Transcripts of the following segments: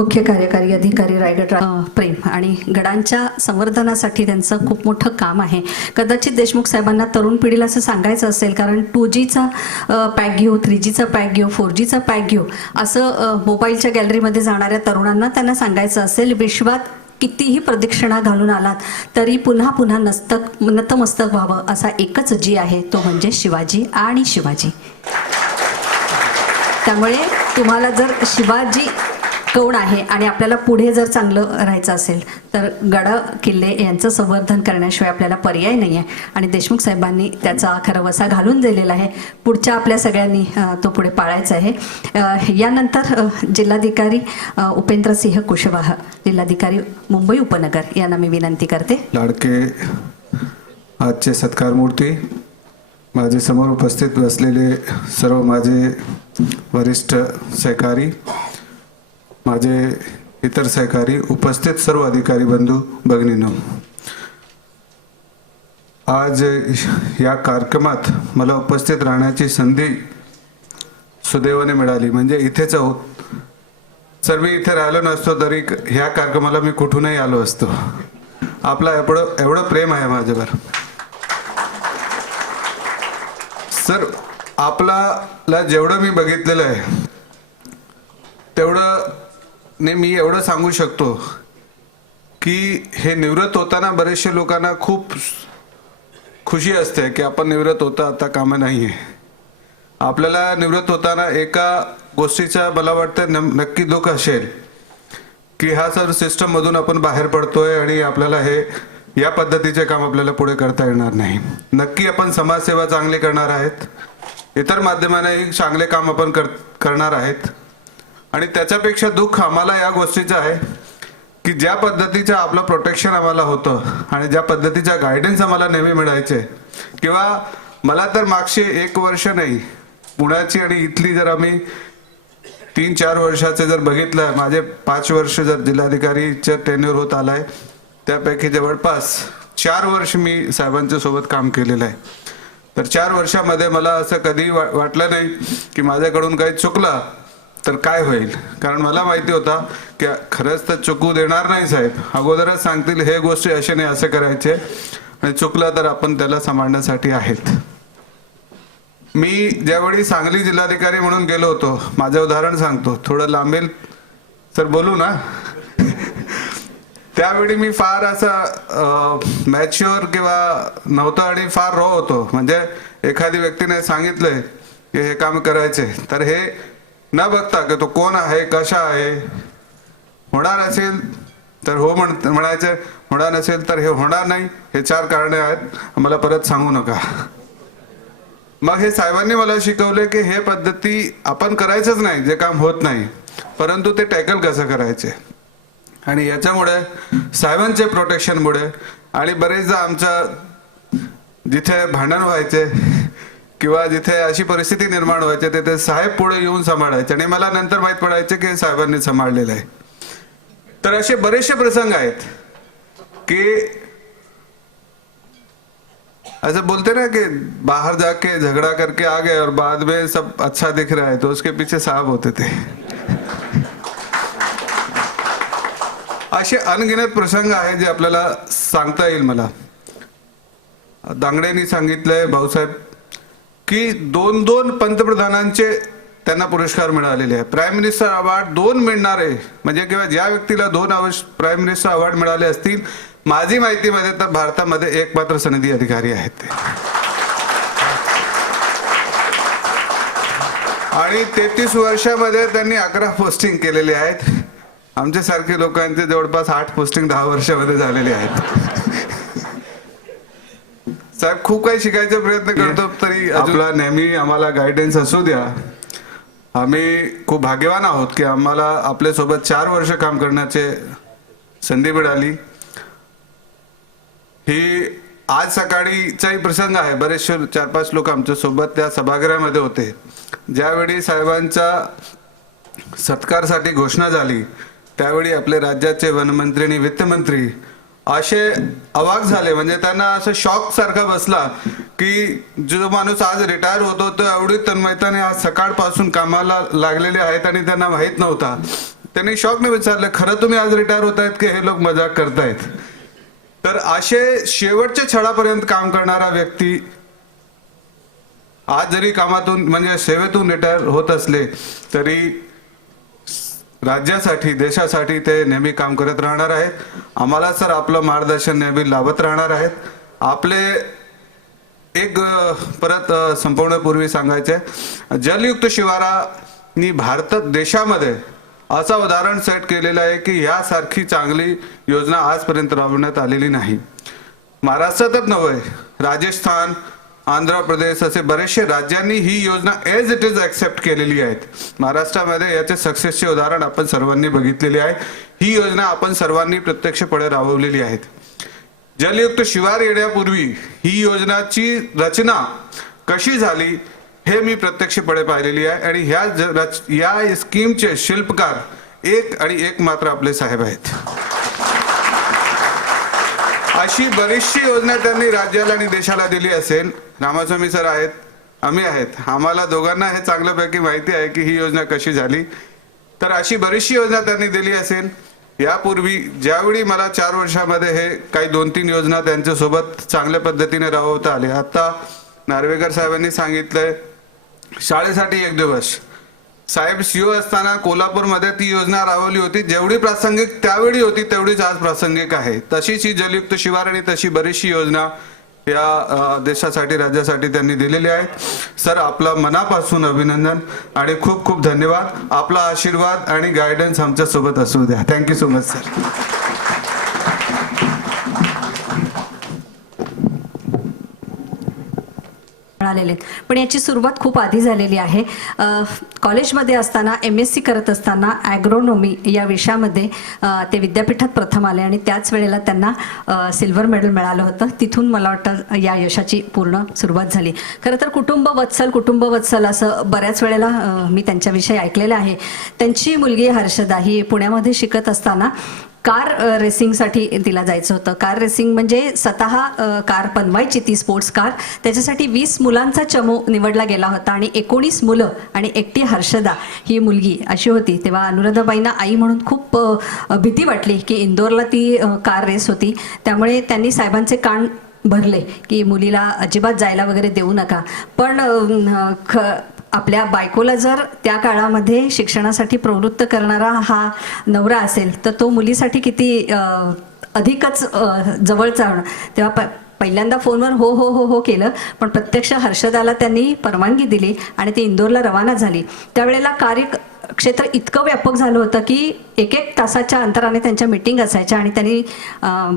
मुख्य कार्यकारी अधिकारी रायगड प्रेम आणि गडांच्या संवर्धनासाठी त्यांचं खूप मोठं काम आहे. कदाचित देशमुख साहेबांना तरुण पिढीला असं सांगायचं असेल, कारण 2Gचा पॅक घेऊ, 3Gचा पॅक घेऊ, 4Gचा पॅक घेऊ असं मोबाईलच्या गॅलरीमध्ये जाणाऱ्या तरुणांना त्यांना सांगायचं असेल, विश्वात कितीही प्रदक्षिणा घालून आलात तरी पुन्हा पुन्हा नतमस्तक व्हावं असा एकच जी आहे तो म्हणजे शिवाजी आणि शिवाजी. त्यामुळे तुम्हाला जर शिवाजी कोण आहे आणि आपल्याला पुढे जर चांगलं राहायचं असेल तर गड किल्ले यांचं संवर्धन करण्याशिवाय आपल्याला पर्याय नाही आहे आणि देशमुख साहेबांनी त्याचा खरा वसा घालून दिलेला आहे. पुढच्या आपल्या सगळ्यांनी तो पुढे पाळायचा आहे. यानंतर जिल्हाधिकारी उपेंद्रसिंह कुशवाह, जिल्हाधिकारी मुंबई उपनगर यांना मी विनंती करते. लाडके आजचे सत्कारमूर्ती, माझे समोर उपस्थित बसलेले सर्व माझे वरिष्ठ सहकारी, माझे इतर सहकारी, उपस्थित सर्व अधिकारी बंधू भगिनींनो, आज या कार्यक्रमात मला उपस्थित राहण्याची संधी सुदैवाने मिळाली. म्हणजे इथेच आहोत, जर मी इथे राहिलो नसतो तरी ह्या कार्यक्रमाला मी कुठूनही आलो असतो. आपला एवढं प्रेम आहे माझ्यावर. सर, आपल्याला जेवढं मी बघितलेलं आहे तेवढं मी एवढं सांगू शकतो की हे निवृत्त होताना बरेचशे लोकांना खूप खुशी असते की आपण निवृत्त होता आता कामं नाही आहे. आपल्याला निवृत्त होताना एका गोष्टीचा मला वाटतं नक्की दुःख असेल की ह्या सर्व सिस्टम मधून आपण बाहेर पडतोय आणि आपल्याला हे या पद्धतीचे काम आपल्याला पुढे करता येणार नाही. नक्की आपण समाजसेवा चांगली करणार आहेत, इतर माध्यमांनाही चांगले काम आपण करणार आहेत आणि त्याच्यापेक्षा दुःख आम्हाला या गोष्टीचं आहे की ज्या पद्धतीचं आपलं प्रोटेक्शन आम्हाला होतं आणि ज्या पद्धतीचा गायडन्स आम्हाला नेहमी मिळायचे, किंवा मला तर मागचे 1 वर्ष नाही, पुण्याची आणि इथली जर आम्ही 3-4 वर्षाचे जर बघितलं, माझे 5 वर्ष जर जिल्हाधिकारीचं टेन्युअर होत आलाय त्यापैकी जवळपास 4 वर्ष मी साहेबांच्या सोबत काम केलेलं आहे. तर 4 वर्षामध्ये मला असं कधी वाटलं नाही की माझ्याकडून काही चुकलं तर काय होईल, कारण मला माहिती होता की खरंच तर चुकू देणार नाही साहेब. अगोदरच सांगतील हे गोष्टी असे नाही असे करायचे आणि चुकलं तर आपण त्याला सांभाळण्यासाठी आहेत. मी ज्यावेळी सांगली जिल्हाधिकारी म्हणून गेलो होतो, माझं उदाहरण सांगतो, थोडं लांबेल सर बोलू ना. त्यावेळी मी फार असा मॅच्युअर किंवा नव्हतं आणि फार रॉ होतो. म्हणजे एखादी व्यक्तीने सांगितलंय की हे काम करायचे तर हे न बघता की तो कोण आहे, कशा आहे, होणार असेल तर हो म्हणायचे, होणार नसेल तर हे होणार नाही, हे 4 कारणे आहेत, मला परत सांगू नका. मग हे साहेबांनी मला शिकवले की हे पद्धती आपण करायचंच नाही जे काम होत नाही, परंतु ते टॅकल कसं करायचे. आणि याच्यामुळे साहेबांचे प्रोटेक्शनमुळे आणि बरेचदा आमच्या जिथे भांडण व्हायचे किंवा जिथे अशी परिस्थिती निर्माण व्हायची तिथे साहेब पुढे येऊन सांभाळायचे आणि मला नंतर माहित पडायचे की साहेबांनी सांभाळलेलं आहे. तर असे बरेचसे प्रसंग आहेत की ऐसा बोलते ना कि बाहर जाके झगड़ा करके आ गए और बाद में सब अच्छा दिख रहा है, तो उसके पीछे साहब होते थे. असे अनगिनत प्रसंग आहेत जे आपल्याला सांगता येईल. मला दांगडेंनी सांगितलंय भाऊसाहेब की 2 पंतप्रधानांचे त्यांना पुरस्कार मिळालेले आहे. प्राईम मिनिस्टर अवॉर्ड 2 मिळणारे म्हणजे किंवा ज्या व्यक्तीला 2 प्राईम मिनिस्टर अवॉर्ड मिळाले असतील, माझी माहितीमध्ये तर भारतामध्ये एकमात्र सनदी अधिकारी आहेत ते. आणि 33 वर्षामध्ये त्यांनी 11 पोस्टिंग केलेले आहेत. आमच्या सारखे लोकांचे जवळपास 8 पोस्टिंग 10 वर्षामध्ये झालेले आहेत. साहेब खूप काही शिकायचा प्रयत्न करतो, तरी आपला नेहमी आम्हाला गायडन्स असू द्या. आम्ही खूप भाग्यवान आहोत की आम्हाला आपल्या सोबत 4 वर्ष काम करण्याचे संधी मिळाली. ही आज सकाळीचाही प्रसंग आहे. बरेचसे 4-5 लोक आमच्या सोबत त्या सभागृहामध्ये होते ज्यावेळी साहेबांचा सत्कारसाठी घोषणा झाली. त्यावेळी आपले राज्याचे वनमंत्री आणि वित्तमंत्री असे अवाक झाले, म्हणजे त्यांना असं शॉक सारखा बसला की जो माणूस आज रिटायर होतो तो एवढी तन्मयताने आज सकाळपासून कामाला लागलेले आहेत आणि त्यांना माहित नव्हता त्यांनी शॉकने विचारलं, खरं तुम्ही आज रिटायर होत आहेत की हे लोक मजाक करतायत? तर असे शेवटच्या छळापर्यंत काम करणारा व्यक्ती आज जरी कामातून म्हणजे सेवेतून रिटायर होत असले तरी राज्यासाठी देशासाठी ते नेहमी काम करत राहणार आहेत. आम्हाला सर आपलं मार्गदर्शन नेहमी लाभत राहणार आहेत. आपले एक परत संपवण्यापूर्वी सांगायचे, जलयुक्त शिवारांनी भारतात देशामध्ये असं उदाहरण सेट केलेलं आहे की यासारखी चांगली योजना आजपर्यंत राबवण्यात आलेली नाही. महाराष्ट्रातच नव्हे, राजस्थान, आंध्र प्रदेश असे बरेचसे राज्यांनी ही योजना एज इट इज ऍक्सेप्ट केलेली आहेत. महाराष्ट्रामध्ये याचे सक्सेसचे उदाहरण आपण सर्वांनी बघितलेले आहे. ही योजना आपण सर्वांनी प्रत्यक्षपणे राबवलेली आहे. जलयुक्त शिवार येण्यापूर्वी ही योजनाची रचना कशी झाली हे मी प्रत्यक्षपणे पाहिलेली आहे आणि या स्कीमचे शिल्पकार एक आणि एक मात्र आपले साहेब आहेत. अशी बरीचशी योजना त्यांनी राज्याला आणि देशाला दिली असेल. रामास्वामी सर आहेत, आम्ही आहेत, आम्हाला दोघांना हे चांगल्यापैकी माहिती आहे की ही योजना कशी झाली. तर अशी बरीचशी योजना त्यांनी दिली असेल. यापूर्वी ज्यावेळी मला 4 वर्षामध्ये हे काही 2-3 योजना त्यांच्यासोबत चांगल्या पद्धतीने राबवता आल्या. आता नार्वेकर साहेबांनी सांगितलंय शाळेसाठी 1 दिवस. साहेब सीओ असताना कोल्हापूरमध्ये ती योजना राबवली होती. जेवढी प्रासंगिक त्यावेळी होती तेवढीच आज प्रासंगिक आहे. तशीच ही जलयुक्त शिवार आणि तशी बरीचशी योजना या देशासाठी राज्यासाठी त्यांनी दिलेली आहे. सर आपला मनापासून अभिनंदन आणि खूप खूप धन्यवाद. आपला आशीर्वाद आणि गायडन्स आमच्या सोबत असू द्या. Thank you so much sir. मिळालेले पण याची सुरुवात खूप आधी झालेली आहे. कॉलेजमध्ये असताना MSc करत असताना ॲग्रोनॉमी या विषयामध्ये ते विद्यापीठात प्रथम आले आणि त्याच वेळेला त्यांना सिल्वर मेडल मिळालं होतं. तिथून मला वाटतं या यशाची पूर्ण सुरुवात झाली. खरं तर कुटुंब वत्सल असं बऱ्याच वेळेला मी त्यांच्याविषयी ऐकलेलं आहे. त्यांची मुलगी हर्षदा ही पुण्यामध्ये शिकत असताना कार रेसिंगसाठी तिला जायचं होतं. कार रेसिंग म्हणजे स्वतः कार बनवायची ती स्पोर्ट्स कार. त्याच्यासाठी 20 मुलांचा चमू निवडला गेला होता आणि 19 मुलं आणि एकटी हर्षदा ही मुलगी अशी होती. तेव्हा अनुराधाबाईंना आई म्हणून खूप भीती वाटली की इंदोरला ती कार रेस होती. त्यामुळे त्यांनी साहेबांचे कान भरले की मुलीला अजिबात जायला वगैरे देऊ नका. पण आपल्या बायकोला जर त्या काळामध्ये शिक्षणासाठी प्रवृत्त करणारा हा नवरा असेल तर तो मुलीसाठी किती अधिकच जवळचा. तेव्हा पहिल्यांदा फोनवर हो हो हो हो केलं, पण प्रत्यक्ष हर्षदाला त्यांनी परवानगी दिली आणि ती इंदोरला रवाना झाली. त्यावेळेला कार्यक्षेत्र इतकं व्यापक झालं होतं की 1-1 तासाच्या अंतराने त्यांच्या मीटिंग असायच्या आणि त्यांनी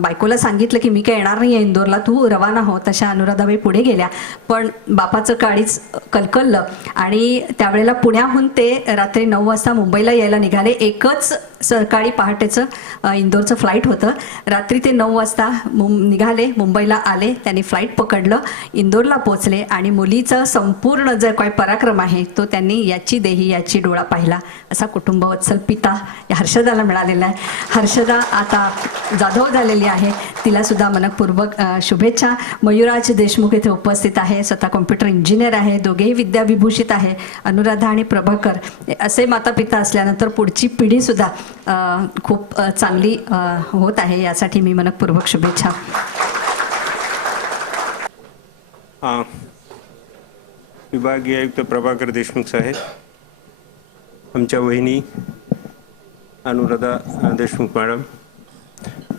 बायकोला सांगितलं की मी काय येणार नाही आहे इंदोरला, तू रवाना हो. तशा अनुराधाबाई पुढे गेल्या, पण बापाचं काळीच कलकललं आणि त्यावेळेला पुण्याहून ते रात्री 9 वाजता मुंबईला यायला निघाले. एकच सकाळी पहाटेचं इंदोरचं फ्लाईट होतं. रात्री ते 9 वाजता निघाले, मुंबईला आले, त्यांनी फ्लाईट पकडलं, इंदोरला पोचले आणि मुलीचं संपूर्ण जर काही पराक्रम आहे तो त्यांनी याची देही याची डोळा पाहिला असा कुटुंबवत्सल पिता या हर्षदाला मिळालेला आहे. हर्षदा आता जाधव झालेली आहे, तिला सुद्धा मनपूर्वक शुभेच्छा. मयुराज देशमुख इथे उपस्थित आहे, स्वतः कॉम्प्युटर इंजिनियर आहे, दोघेही विद्याविभूषित आहे. अनुराधा आणि प्रभाकर असे माता पिता असल्यानंतर पुढची पिढी सुद्धा खूप चांगली होत आहे, यासाठी मी मनपूर्वक शुभेच्छा. विभागीय आयुक्त प्रभाकर देशमुख साहेब, आमच्या वहिनी अनुराधा देशमुख मॅडम,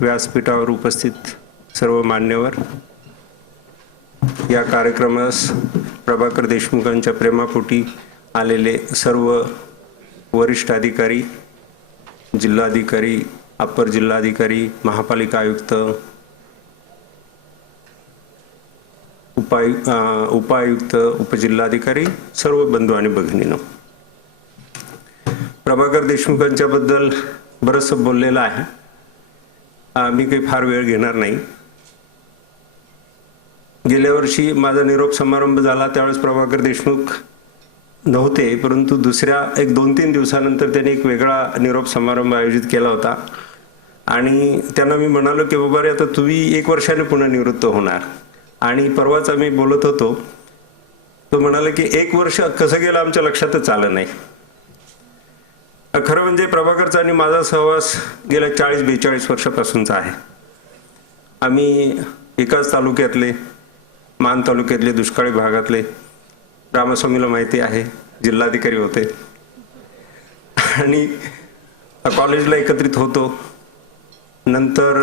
व्यासपीठावर उपस्थित सर्व मान्यवर, या कार्यक्रमास प्रभाकर देशमुखांच्या प्रेमापोटी आलेले सर्व वरिष्ठ अधिकारी, जिल्हाधिकारी, अप्पर जिल्हाधिकारी, महापालिका आयुक्त, उपायुक्त, उपजिल्हाधिकारी, सर्व बंधू आणि भगिनींनो, प्रभाकर देशमुखांच्या बद्दल बरंचसं बोललेलं आहे. मी काही फार वेळ घेणार नाही. गेल्या वर्षी माझा निरोप समारंभ झाला त्यावेळेस प्रभाकर देशमुख नव्हते, परंतु दुसऱ्या 1-2-3 दिवसानंतर त्यांनी एक वेगळा निरोप समारंभ आयोजित केला होता आणि त्यांना मी म्हणालो की बाबा रे, आता तुम्ही 1 वर्षाने पुन्हा निवृत्त होणार. आणि परवाच आम्ही बोलत होतो, तो म्हणाले की 1 वर्ष कसं गेलं आमच्या लक्षातच आलं नाही. खरं म्हणजे प्रभाकरचा आणि माझा सहवास गेल्या 40-42 वर्षापासूनचा आहे. आम्ही एकाच तालुक्यातले, मान तालुक्यातले, दुष्काळी भागातले. रामस्वामीला माहिती आहे, जिल्हाधिकारी होते आणि कॉलेजला एकत्रित होतो. नंतर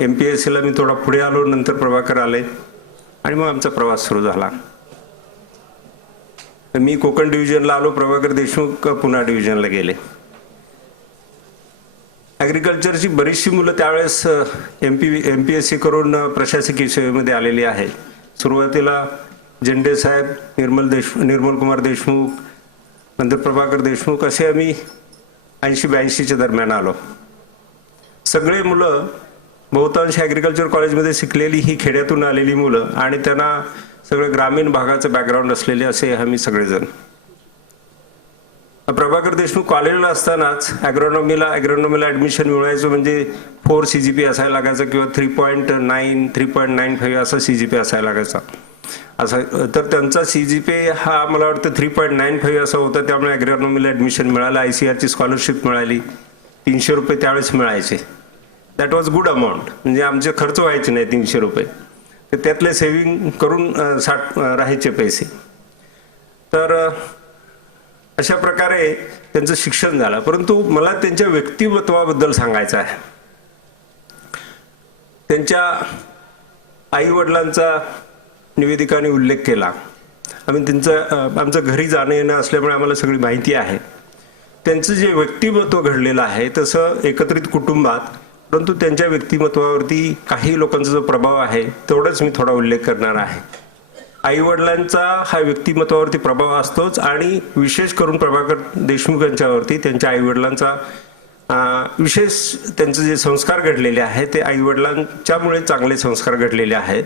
MPSCला मी थोडा पुढे आलो, नंतर प्रभाकर आले आणि मग आमचा प्रवास सुरू झाला. मी कोकण डिव्हिजनला आलो, प्रभाकर देशमुख पुणे डिव्हिजनला गेले. ॲग्रिकल्चरची बरीचशी मुलं त्यावेळेस MPSC करून प्रशासकीय सेवेमध्ये आलेली आहे. सुरुवातीला झेंडे साहेब, निर्मल कुमार देशमुख, नंतर प्रभाकर देशमुख, असे आम्ही 80-82च्या दरम्यान आलो. सगळे मुलं, बहुतांश ॲग्रिकल्चर कॉलेजमध्ये शिकलेली ही खेड्यातून आलेली मुलं आणि त्यांना सगळं ग्रामीण भागाचं बॅकग्राऊंड असलेले असे आम्ही सगळेजण. प्रभाकर देशमुख कॉलेजला असतानाच ॲग्रोनॉमीला ॲडमिशन मिळवायचं म्हणजे 4 CGP असायला लागायचा किंवा 3.9, 3.95 असा CGP असायला लागायचा. असं तर त्यांचा CGP हा मला वाटतं 3.95 असा होता. त्यामुळे ॲग्रोनॉमीला ॲडमिशन मिळालं. ICRची स्कॉलरशिप मिळाली. 300 रुपये त्यावेळेस मिळायचे. That was good amount. म्हणजे आमचे खर्च व्हायचे नाही 300 रुपये. तर त्यातले सेव्हिंग करून 60 राहायचे पैसे. तर अशा प्रकारे त्यांचं शिक्षण झालं. परंतु मला त्यांच्या व्यक्तिमत्वाबद्दल सांगायचं आहे. त्यांच्या आई वडिलांचा निवेदिकाने उल्लेख केला. आमचं घरी जाणं येणं असल्यामुळे आम्हाला सगळी माहिती आहे. त्यांचं जे व्यक्तिमत्व घडलेलं आहे तसं एकत्रित कुटुंबात, परंतु त्यांच्या व्यक्तिमत्वावरती काही लोकांचा जो प्रभाव आहे तेवढाच मी थोडा उल्लेख करणार आहे. आई वडिलांचा हा व्यक्तिमत्वावरती प्रभाव असतोच आणि विशेष करून प्रभाकर देशमुख यांच्यावरती त्यांच्या आई वडिलांचा विशेष त्यांचे जे संस्कार घडलेले आहेत ते आई वडिलांच्यामुळे चांगले संस्कार घडलेले आहेत.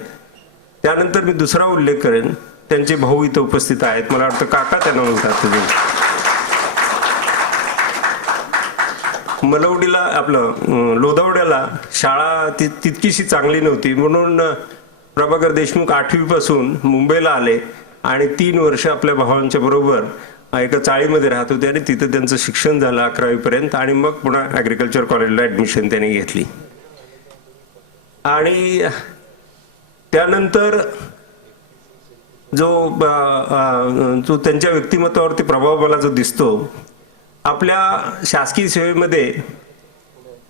त्यानंतर मी दुसरा उल्लेख करेन, त्यांचे भाऊ इथं उपस्थित आहेत. मला वाटतं काका त्यांना म्हणतात. तुम्ही मलवडीला लोधावड्याला शाळा तितकीशी चांगली नव्हती, म्हणून प्रभाकर देशमुख 8वी पासून मुंबईला आले आणि 3 वर्ष आपल्या भावांच्या बरोबर एका चाळीमध्ये राहत होते आणि तिथं त्यांचं शिक्षण झालं 11वी पर्यंत आणि मग पुन्हा ॲग्रिकल्चर कॉलेजला ॲडमिशन त्यांनी घेतली. आणि त्यानंतर जो त्यांच्या व्यक्तिमत्वावरती प्रभाव मला जो दिसतो, आपल्या शासकीय सेवेमध्ये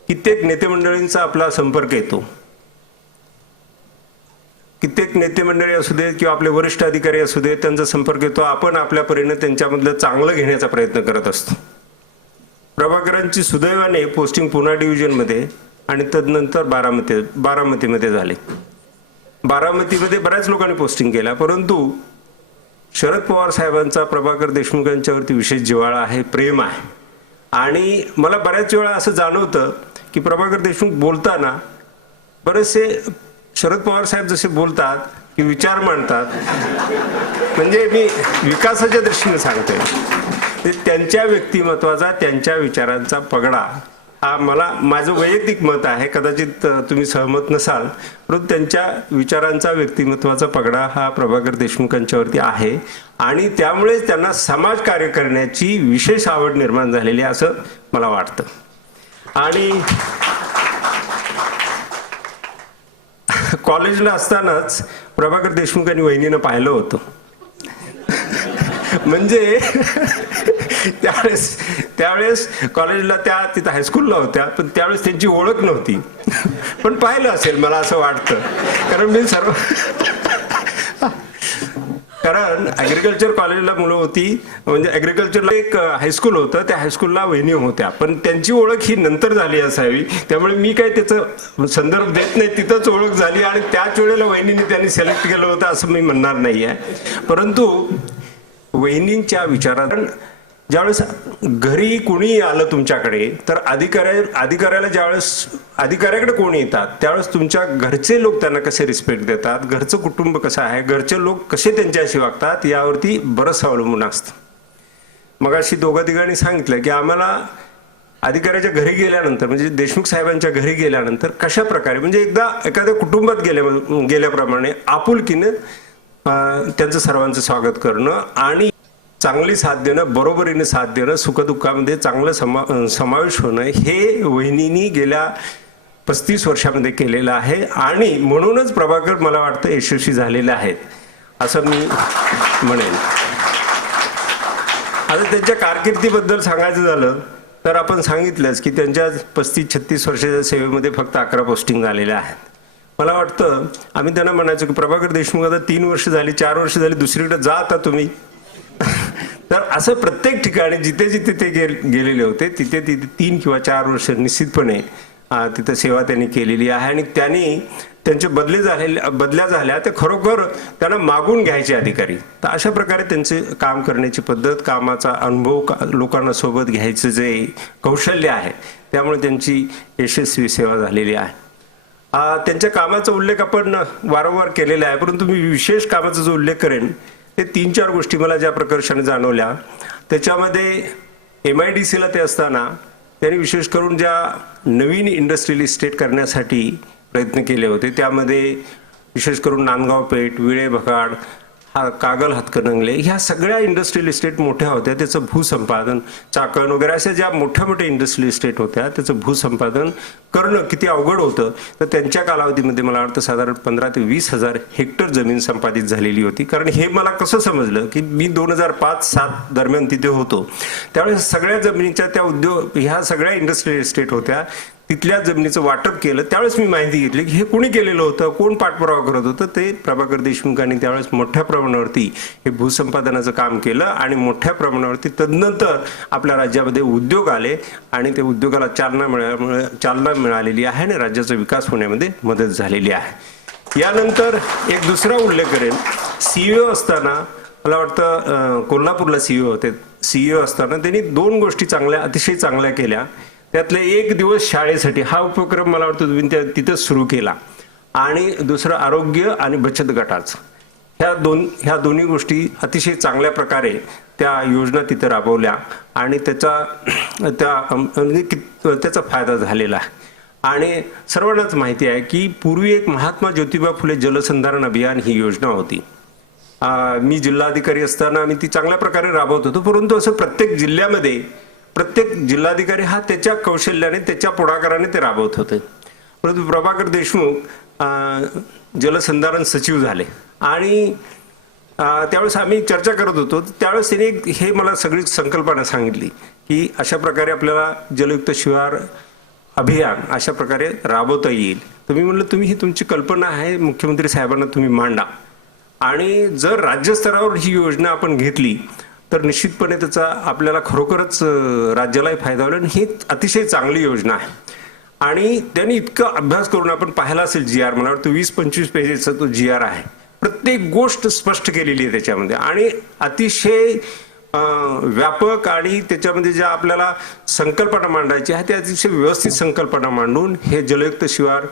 कित्येक नेते मंडळींचा आपला संपर्क येतो. कित्येक नेते मंडळी असू देत किंवा आपले वरिष्ठ अधिकारी असू देत, त्यांचा संपर्क येतो. आपण आपल्या परीने त्यांच्यामधलं चांगलं घेण्याचा प्रयत्न करत असतो. प्रभाकरांची सुदैवाने पोस्टिंग पुणे डिव्हिजनमध्ये आणि तदनंतर बारामतीमध्ये झाले. बारामतीमध्ये बऱ्याच लोकांनी पोस्टिंग केला, परंतु शरद पवार साहेबांचा प्रभाकर देशमुख यांच्यावरती विशेष जिव्हाळा आहे, प्रेम आहे. आणि मला बऱ्याच वेळा असं जाणवतं की प्रभाकर देशमुख बोलताना बरेचसे शरद पवार साहेब जसे बोलतात की विचार मांडतात, म्हणजे मी विकासाच्या दृष्टीने सांगतोय, त्यांच्या व्यक्तिमत्वाचा, त्यांच्या विचारांचा पगडा हा माझं वैयक्तिक मत आहे, कदाचित तुम्ही सहमत नसाल, परंतु त्यांच्या विचारांचा, व्यक्तिमत्वाचा पगडा हा प्रभाकर देशमुखांच्यावरती आहे आणि त्यामुळे त्यांना समाजकार्य करण्याची विशेष आवड निर्माण झालेली आहे असं मला वाटतं. आणि कॉलेजला असतानाच प्रभाकर देशमुख आणि वहिनीनं पाहिलं होतं. म्हणजे त्यावेळेस कॉलेजला त्या तिथं हायस्कूलला होत्या, पण त्यावेळेस त्यांची ओळख नव्हती, पण पाहिलं असेल मला असं वाटतं. कारण ॲग्रिकल्चर कॉलेजला मुलं होती, म्हणजे ॲग्रिकल्चरला एक हायस्कूल होतं, त्या हायस्कूलला वहिनी होत्या, पण त्यांची ओळख ही नंतर झाली असावी, त्यामुळे मी काही त्याचं संदर्भ देत नाही. तिथंच ओळख झाली आणि त्याच वेळेला वहिनीने त्यांनी सिलेक्ट केलं होतं असं मी म्हणणार नाही आहे. परंतु वहिनींच्या विचारात, ज्यावेळेस घरी कोणी आलं तुमच्याकडे तर अधिकाऱ्याला ज्यावेळेस अधिकाऱ्याकडे कोणी येतात त्यावेळेस तुमच्या घरचे लोक त्यांना कसे रिस्पेक्ट देतात, घरचं कुटुंब कसं आहे, घरचे लोक कसे त्यांच्याशी वागतात यावरती बरंच अवलंबून असतं. मग अशी दोघा-तिघांनी सांगितलं की आम्हाला अधिकाऱ्याच्या घरी गेल्यानंतर, म्हणजे देशमुख साहेबांच्या घरी गेल्यानंतर कशा प्रकारे, म्हणजे एखाद्या कुटुंबात गेल्याप्रमाणे आपुलकीने त्यांचं सर्वांचं स्वागत करणं आणि चांगली साथ देणं, बरोबरीने साथ देणं, सुखदुःखामध्ये चांगलं समावेश होणं, हे वहिनींनी गेल्या 35 वर्षामध्ये केलेलं आहे आणि म्हणूनच प्रभाकर मला वाटतं यशस्वी झालेले आहेत असं मी म्हणेन. आता त्यांच्या कारकिर्दीबद्दल सांगायचं झालं तर आपण सांगितलंच की त्यांच्या 35-36 वर्षाच्या सेवेमध्ये फक्त 11 पोस्टिंग झालेल्या आहेत. मला वाटतं आम्ही त्यांना म्हणायचो की प्रभाकर देशमुख आता 3 वर्ष झाली, 4 वर्ष झाली, दुसरीकडे जा आता तुम्ही. तर असं प्रत्येक ठिकाणी जिथे जिथे ते गेलेले होते तिथे तिथे 3 किंवा 4 वर्ष निश्चितपणे तिथं सेवा त्यांनी केलेली आहे आणि त्यांनी त्यांचे बदल्या झाल्या ते खरोखर त्यांना मागून घ्यायचे अधिकारी. तर अशा प्रकारे त्यांचे काम करण्याची पद्धत, कामाचा अनुभव, लोकांना सोबत घ्यायचं जे कौशल्य आहे त्यामुळे त्यांची यशस्वी सेवा झालेली आहे. त्यांच्या कामाचा उल्लेख आपण वारंवार केलेला आहे, परंतु मी विशेष कामाचा जो उल्लेख करेन ते 3-4 गोष्टी मला ज्या प्रकर्षाने जाणवल्या. त्याच्यामध्ये MIDC ला ते असताना त्यांनी विशेष करून ज्या नवीन इंडस्ट्रियल इस्टेट करण्यासाठी प्रयत्न केले होते त्यामध्ये विशेष करून नांदगाव पेठ, विळे भकाड, कागल हातकणंगले ह्या सगळ्या इंडस्ट्रियल इस्टेट मोठ्या होत्या. त्याचं भूसंपादन, चाकण वगैरे अशा ज्या मोठ्या मोठ्या इंडस्ट्रियल इस्टेट होत्या त्याचं भूसंपादन करणं किती अवघड होतं. तर त्यांच्या कालावधीमध्ये मला वाटतं साधारण 15,000 ते 20,000 हेक्टर जमीन संपादित झालेली होती. कारण हे मला कसं समजलं की मी 2005-07 दरम्यान तिथे होतो त्यावेळेस सगळ्या जमिनीच्या त्या ह्या सगळ्या इंडस्ट्रियल इस्टेट होत्या, तिथल्या जमिनीचं वाटप केलं. त्यावेळेस मी माहिती घेतली की हे कोणी केलेलं होतं, कोण पाठपुरावा करत होतं. ते प्रभाकर देशमुखांनी त्यावेळेस मोठ्या प्रमाणावरती हे भूसंपादनाचं काम केलं आणि मोठ्या प्रमाणावरती तदनंतर आपल्या राज्यामध्ये उद्योग आले आणि ते उद्योगाला चालना मिळालेली आहे आणि राज्याचा विकास होण्यामध्ये मदत झालेली आहे. यानंतर एक दुसरा उल्लेख करेन, CEO असताना मला वाटतं कोल्हापूरला CEO होते. CEO असताना त्यांनी 2 गोष्टी अतिशय चांगल्या केल्या. त्यातले 1 दिवस शाळेसाठी हा उपक्रम मला वाटतं तुम्ही तिथंच सुरू केला आणि दुसरं आरोग्य आणि बचत गटाचं ह्या दोन्ही गोष्टी अतिशय चांगल्या प्रकारे त्या योजना तिथं राबवल्या आणि त्याचा फायदा झालेला आहे. आणि सर्वांनाच माहिती आहे की पूर्वी एक महात्मा ज्योतिबा फुले जलसंधारण अभियान ही योजना होती. मी जिल्हाधिकारी असताना आम्ही ती चांगल्या प्रकारे राबवत होतो, परंतु असं प्रत्येक जिल्ह्यामध्ये प्रत्येक जिल्हाधिकारी हा त्याच्या कौशल्याने त्याच्या पुढाकाराने ते राबवत होते. परंतु प्रभाकर देशमुख जलसंधारण सचिव झाले आणि त्यावेळेस आम्ही चर्चा करत होतो. त्यावेळेस त्यांनी हे मला सगळी संकल्पना सांगितली की अशा प्रकारे आपल्याला जलयुक्त शिवार अभियान अशा प्रकारे राबवता येईल. तर मी म्हणलं तुम्ही ही तुमची कल्पना आहे मुख्यमंत्री साहेबांना तुम्ही मांडा आणि जर राज्यस्तरावर ही योजना आपण घेतली तर निश्चितपणे त्याचा आपल्याला खरोखरच राज्यालाही फायदा होईल आणि ही अतिशय चांगली योजना आहे. आणि त्यांनी इतका अभ्यास करून आपण पाहिला असेल GR, मला वाटतं 20-25 पेजेसचा तो GR आहे. प्रत्येक गोष्ट स्पष्ट केलेली आहे त्याच्यामध्ये आणि अतिशय व्यापक आणि त्याच्यामध्ये ज्या आपल्याला संकल्पना मांडायची आहे त्या अतिशय व्यवस्थित संकल्पना मांडून हे जलयुक्त शिवार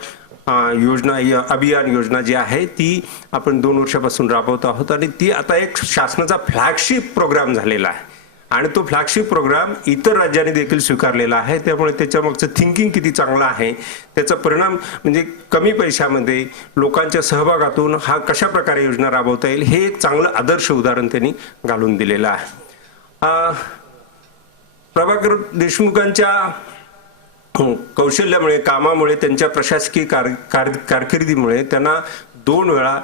अभियान योजना जी आहे ती आपण 2 वर्षापासून राबवत आहोत आणि ती आता एक शासनाचा फ्लॅगशिप प्रोग्राम झालेला आहे आणि तो फ्लॅगशिप प्रोग्राम इतर राज्यांनी देखील स्वीकारलेला आहे. त्यामुळे त्याच्या मागचं थिंकिंग किती चांगलं आहे, त्याचा परिणाम म्हणजे कमी पैशामध्ये लोकांच्या सहभागातून हा कशा प्रकारे योजना राबवता येईल हे एक चांगलं आदर्श उदाहरण त्यांनी घालून दिलेलं आहे. प्रभाकर देशमुखांच्या कौशल्यामुळे, कामामुळे, त्यांच्या प्रशासकीय कारकिर्दीमुळे त्यांना 2 वेळा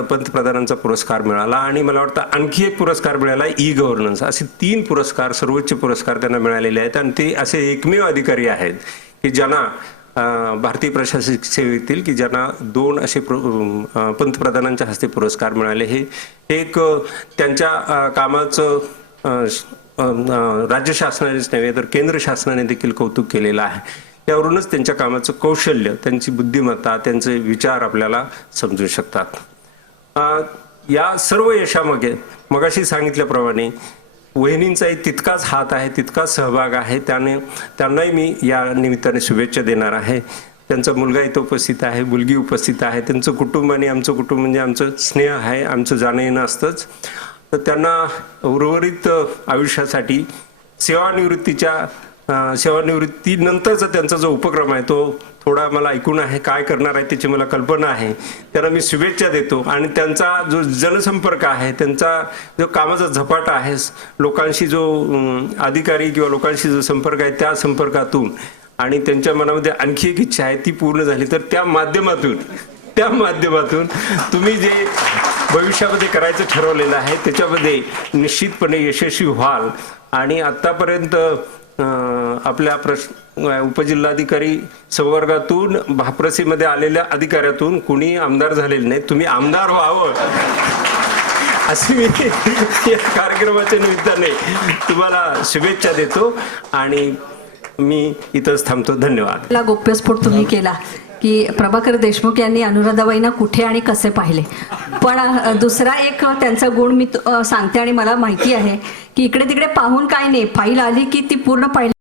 पंतप्रधानांचा पुरस्कार मिळाला आणि मला वाटतं आणखी एक पुरस्कार मिळाला E-गव्हर्नन्स. असे 3 पुरस्कार, सर्वोच्च पुरस्कार त्यांना मिळालेले आहेत आणि ते असे एकमेव अधिकारी आहेत की ज्यांना भारतीय प्रशासकीय सेवेतील की ज्यांना 2 असे पंतप्रधानांच्या हस्ते पुरस्कार मिळाले. हे एक त्यांच्या कामाचं राज्य शासनानेच नव्हे तर केंद्र शासनाने देखील कौतुक केलेलं आहे. त्यावरूनच त्यांच्या कामाचं कौशल्य, त्यांची बुद्धिमत्ता, त्यांचे विचार आपल्याला समजू शकतात. या सर्व यशामागे मगाशी सांगितल्याप्रमाणे वहिनींचाही तितकाच हात आहे, तितकाच सहभाग आहे. त्यांनाही मी या निमित्ताने शुभेच्छा देणार आहे. त्यांचा मुलगा इथं उपस्थित आहे, मुलगी उपस्थित आहे. त्यांचं कुटुंब आणि आमचं कुटुंब म्हणजे आमचं स्नेह आहे, आमचं जाणं येणं असतंच. तर त्यांना उर्वरित आयुष्यासाठी सेवानिवृत्तीच्या सेवानिवृत्तीनंतरचा त्यांचा जो उपक्रम आहे तो थोडा मला ऐकून आहे, काय करणार आहे त्याची मला कल्पना आहे. त्यांना मी शुभेच्छा देतो आणि त्यांचा जो जनसंपर्क आहे, त्यांचा जो कामाचा झपाटा आहे, लोकांशी जो अधिकारी किंवा लोकांशी जो संपर्क आहे त्या संपर्कातून आणि त्यांच्या मनामध्ये आणखी एक इच्छा आहे ती पूर्ण झाली तर त्या माध्यमातून तुम्ही जे भविष्यामध्ये करायचं ठरवलेलं आहे त्याच्यामध्ये निश्चितपणे यशस्वी व्हाल. आणि आतापर्यंत आपल्या उपजिल्हाधिकारी संवर्गातून भाप्रसीमध्ये आलेल्या अधिकाऱ्यातून कुणी आमदार झालेले नाही. तुम्ही आमदार व्हावं अशी मी या कार्यक्रमाच्या निमित्ताने तुम्हाला शुभेच्छा देतो आणि मी इथंच थांबतो. धन्यवाद. ला गोप्यस्फोट तुम्ही केला की प्रभाकर देशमुख यांनी अनुराधाबाईंना कुठे आणि कसे पाहिले, पण दुसरा एक त्यांचा गुण मी सांगते आणि मला माहिती आहे की इकडे तिकडे पाहून काय नाही, फाईल आली की ती पूर्ण पाहिली